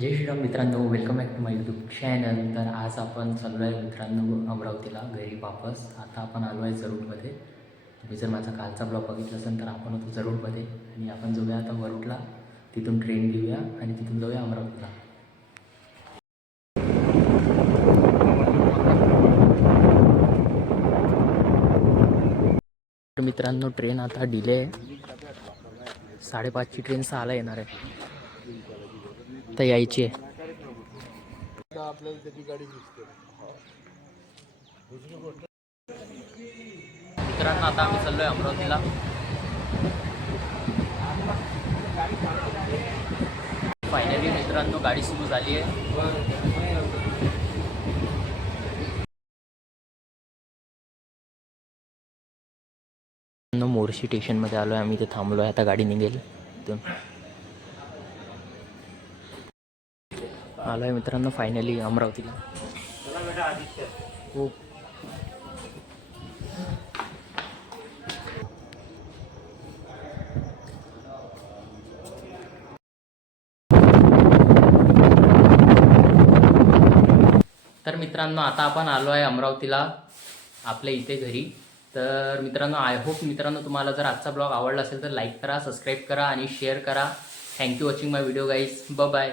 जय श्रीराम मित्रांनो, welcome back to my YouTube channel. तर आज आपण चाललो आहे मित्रांनो अमरावतीला घरी वापस. आता आपण आलो आहे जरूरमध्ये. तुम्ही जर माझा कालचा ब्लॉग बघितला असेल तर आपण होतो जरूरमध्ये आणि आपण जाऊया आता वरुडला. तिथून ट्रेन घेऊया आणि तिथून जाऊया अमरावतीला. तर मित्रांनो ट्रेन आता डिले आहे. 5:30ची ट्रेन 6ला येणार आहे. तर यायची आहे. आपल्याला त्याची गाडी दिसते. मित्रांनो आता आम्ही चाललो आहे अमरावतीला. फायनली मित्रांनो गाडी सुरू झाली आहे. मोर्शी स्टेशनमध्ये आलो आहे आम्ही. इथे थांबलो आहे. आता गाडी निघेल इथून. आलो आहे मित्रांनो फायनली अमरावतीला. हो. तर मित्रांनो आता आपण आलो आहे अमरावतीला आपल्या इथे घरी. तर मित्रांनो आय होप मित्रांनो तुम्हाला जर आजचा ब्लॉग आवडला असेल तर लाईक करा, सबस्क्राईब करा आणि शेअर करा. थँक्यू वॉचिंग माय व्हिडिओ गाईज. बाय.